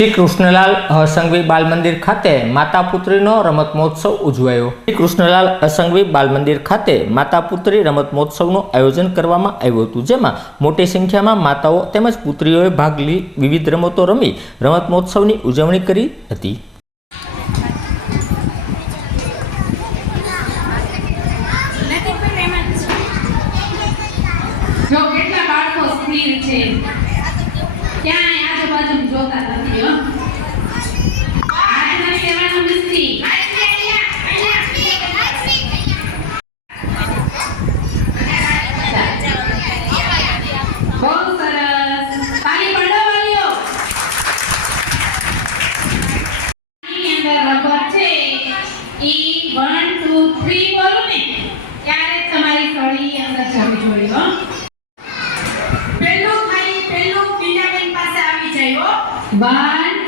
શ્રી કૃષ્ણલાલ અસંઘવી બાલ મંદિર ખાતે માતા પુત્રીનો રમત મહોત્સવ ઉજવાયો. શ્રી કૃષ્ણલાલ અસંઘવી બાલ મંદિર ખાતે માતા પુત્રી રમત મહોત્સવનું આયોજન કરવામાં આવ્યું હતું, જેમાં મોટી સંખ્યામાં માતાઓ તેમજ પુત્રીઓએ ભાગ લઈ વિવિધ રમતો રમી રમત મહોત્સવની ઉજવણી કરી હતી. જ આજુબાજુ 1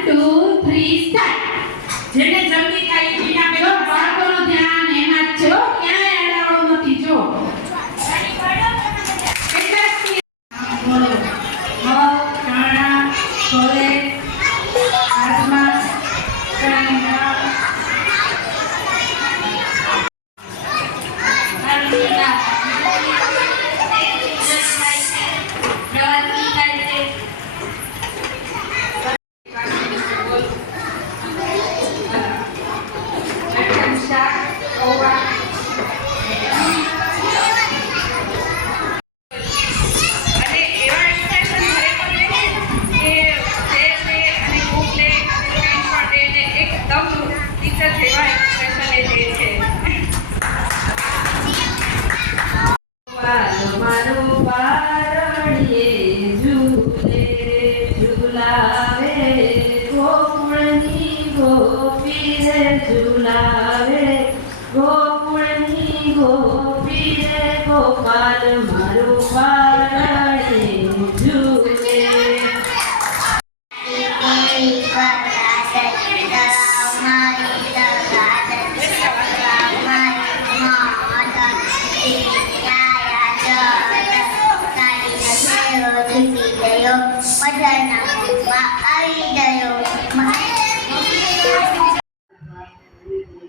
2 3 સ્ટાર્ટ જેને જલ્દી ખાલી મીનાબેન જો બાળકોનું ધ્યાન એમાં છે ક્યાંય અડાવડું નથી જો. કેટલા હવ કાણા છોલે અને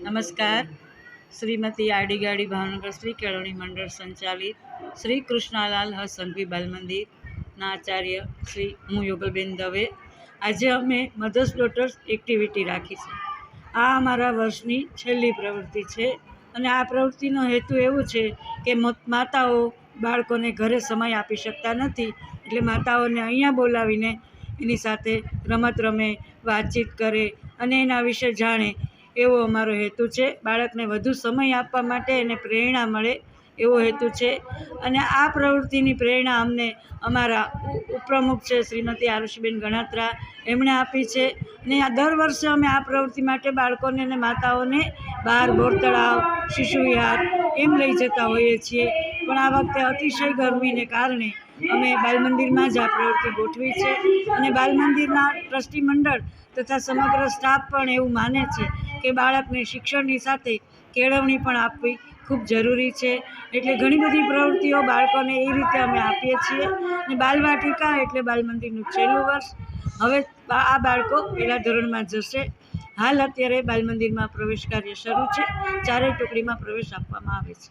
નમસ્કાર. શ્રીમતી આડી ગાડી ભાવનગર શ્રી કેળવણી મંડળ સંચાલિત શ્રી કૃષ્ણાલાલ હસનભી બાલ મંદિરના આચાર્ય શ્રી હું યોગલબેન દવે. આજે અમે મધર્સ ડોટર્સ એક્ટિવિટી રાખી છે આ અમારા વર્ષની છેલ્લી પ્રવૃત્તિ છે અને આ પ્રવૃત્તિનો હેતુ એવો છે કે માતાઓ બાળકોને ઘરે સમય આપી શકતા નથી એટલે માતાઓને અહીંયા બોલાવીને એની સાથે રમત રમે, વાતચીત કરે અને એના વિશે જાણે એવો અમારો હેતુ છે. બાળકને વધુ સમય આપવા માટે એને પ્રેરણા મળે એવો હેતુ છે. અને આ પ્રવૃત્તિની પ્રેરણા અમને અમારા ઉપપ્રમુખ છે શ્રીમતી આરુષીબેન ગણાત્રા એમણે આપી છે. ને આ દર વર્ષે અમે આ પ્રવૃત્તિ માટે બાળકોને અને માતાઓને બહાર બોર તળાવ શિશુ વિહાર એમ લઈ જતા હોઈએ છીએ. પણ આ વખતે અતિશય ગરમીને કારણે અમે બાલ મંદિરમાં જ આ પ્રવૃત્તિ ગોઠવી છે અને બાલ મંદિરના ટ્રસ્ટી મંડળ તથા સમગ્ર સ્ટાફ પણ એવું માને છે કે બાળકને શિક્ષણની સાથે કેળવણી પણ આપવી ખૂબ જરૂરી છે. એટલે ઘણી બધી પ્રવૃત્તિઓ બાળકોને એ રીતે અમે આપીએ છીએ અને બાલવાટિકા એટલે બાલ મંદિરનું છેલ્લું વર્ષ. હવે આ બાળકો પહેલાં ધોરણમાં જશે. હાલ અત્યારે બાલ મંદિરમાં પ્રવેશ કાર્ય શરૂ છે. ચારેય ટુકડીમાં પ્રવેશ આપવામાં આવે છે.